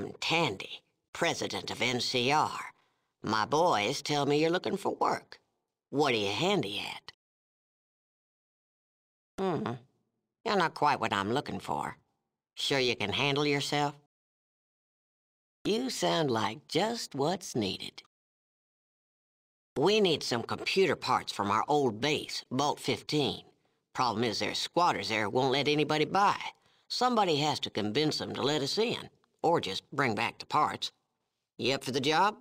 I'm Tandi, president of NCR. My boys tell me you're looking for work. What are you handy at? You're not quite what I'm looking for. Sure you can handle yourself? You sound like just what's needed. We need some computer parts from our old base, Vault 15. Problem is there's squatters there who won't let anybody by. Somebody has to convince them to let us in, or just bring back the parts. You up for the job?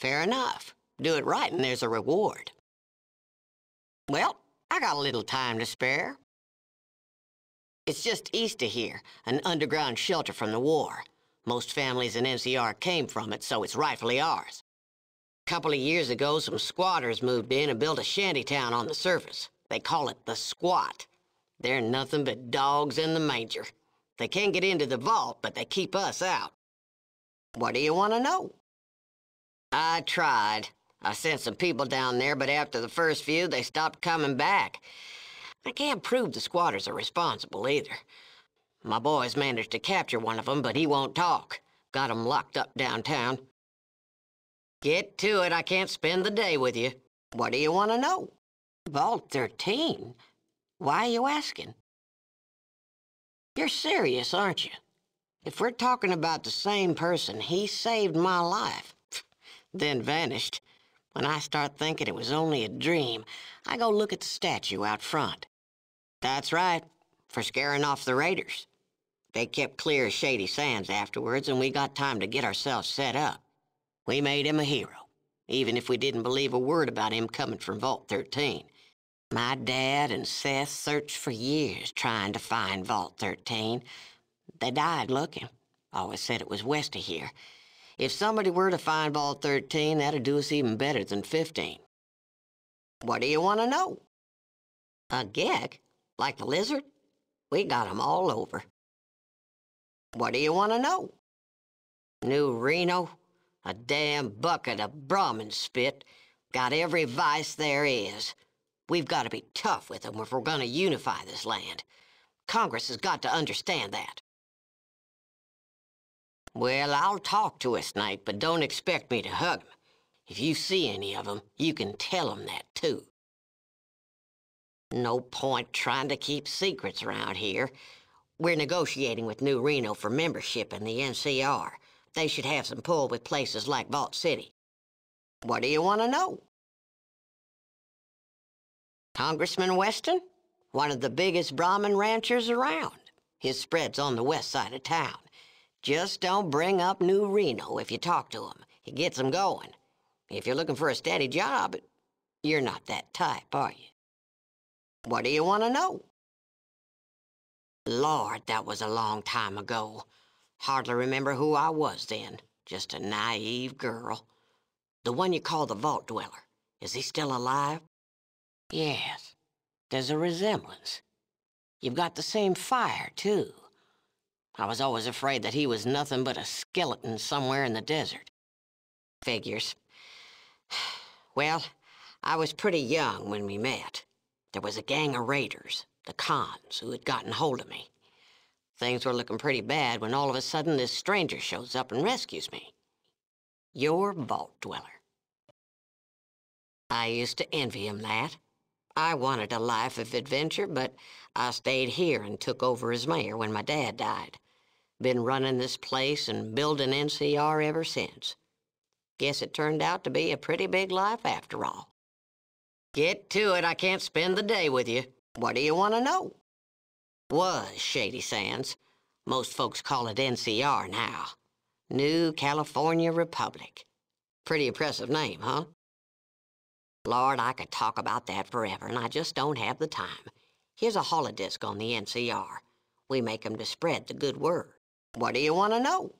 Fair enough. Do it right and there's a reward. Well, I got a little time to spare. It's just east of here, an underground shelter from the war. Most families in NCR came from it, so it's rightfully ours. A couple of years ago, some squatters moved in and built a shantytown on the surface. They call it the Squat. They're nothing but dogs in the manger. They can't get into the vault, but they keep us out. What do you want to know? I tried. I sent some people down there, but after the first few, they stopped coming back. I can't prove the squatters are responsible either. My boys managed to capture one of them, but he won't talk. Got him locked up downtown. Get to it, I can't spend the day with you. What do you want to know? Vault 13? Why are you asking? You're serious, aren't you? If we're talking about the same person, he saved my life, then vanished. When I start thinking it was only a dream, I go look at the statue out front. That's right, for scaring off the raiders. They kept clear of Shady Sands afterwards, and we got time to get ourselves set up. We made him a hero, even if we didn't believe a word about him coming from Vault 13. My dad and Seth searched for years trying to find Vault 13. They died looking. Always said it was west of here. If somebody were to find Vault 13, that'd do us even better than 15. What do you want to know? A gek? Like the lizard? We got 'em all over. What do you want to know? New Reno? A damn bucket of Brahmin spit. Got every vice there is. We've got to be tough with them if we're going to unify this land. Congress has got to understand that. Well, I'll talk to a snake, but don't expect me to hug 'em. If you see any of 'em, you can tell 'em that, too. No point trying to keep secrets around here. We're negotiating with New Reno for membership in the NCR. They should have some pull with places like Vault City. What do you want to know? Congressman Weston? One of the biggest Brahmin ranchers around. His spread's on the west side of town. Just don't bring up New Reno if you talk to him. It gets him going. If you're looking for a steady job, you're not that type, are you? What do you want to know? Lord, that was a long time ago. Hardly remember who I was then. Just a naive girl. The one you call the Vault Dweller. Is he still alive? Yes. There's a resemblance. You've got the same fire, too. I was always afraid that he was nothing but a skeleton somewhere in the desert. Figures. Well, I was pretty young when we met. There was a gang of raiders, the Khans, who had gotten hold of me. Things were looking pretty bad when all of a sudden this stranger shows up and rescues me. Your Vault Dweller. I used to envy him that. I wanted a life of adventure, but I stayed here and took over as mayor when my dad died. Been running this place and building NCR ever since. Guess it turned out to be a pretty big life after all. Get to it, I can't spend the day with you. What do you want to know? Was Shady Sands. Most folks call it NCR now. New California Republic. Pretty impressive name, huh? Lord, I could talk about that forever, and I just don't have the time. Here's a holodisc on the NCR. We make 'em to spread the good word. What do you want to know?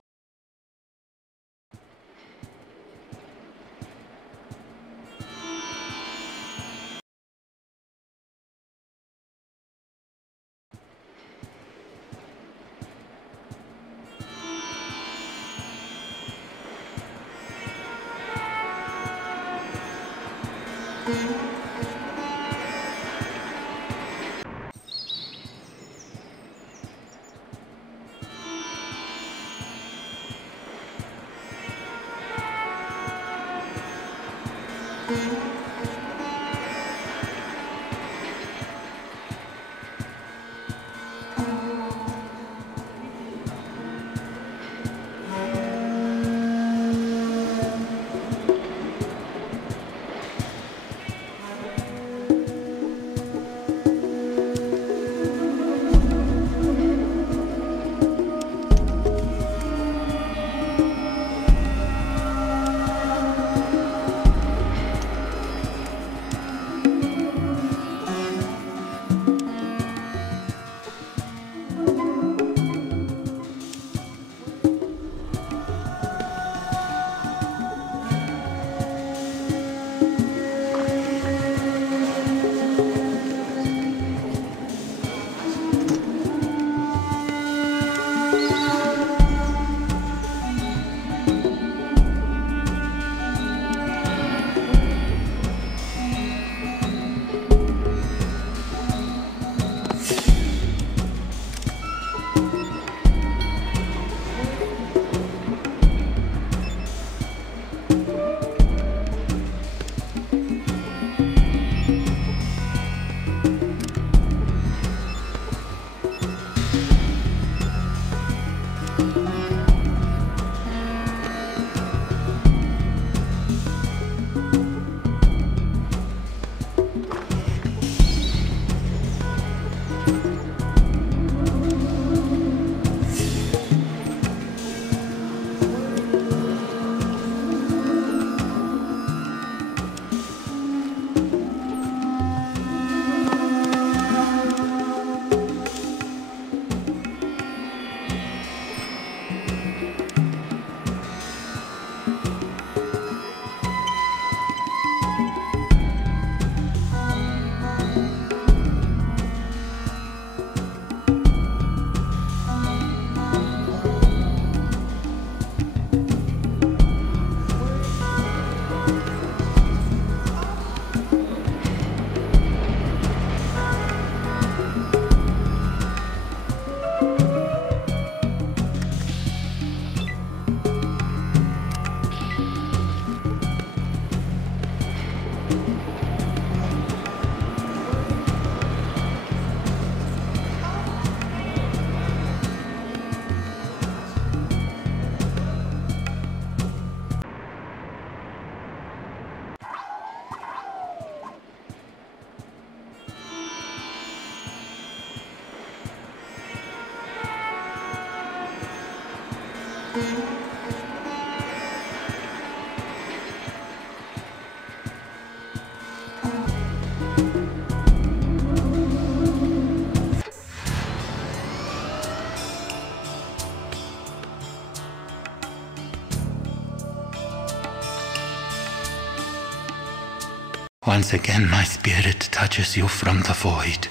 Once again my spirit touches you from the void.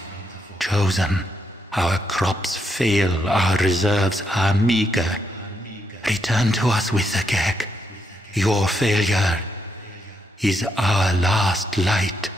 Chosen, our crops fail, our reserves are meager. Return to us with the gag. Your failure is our last light.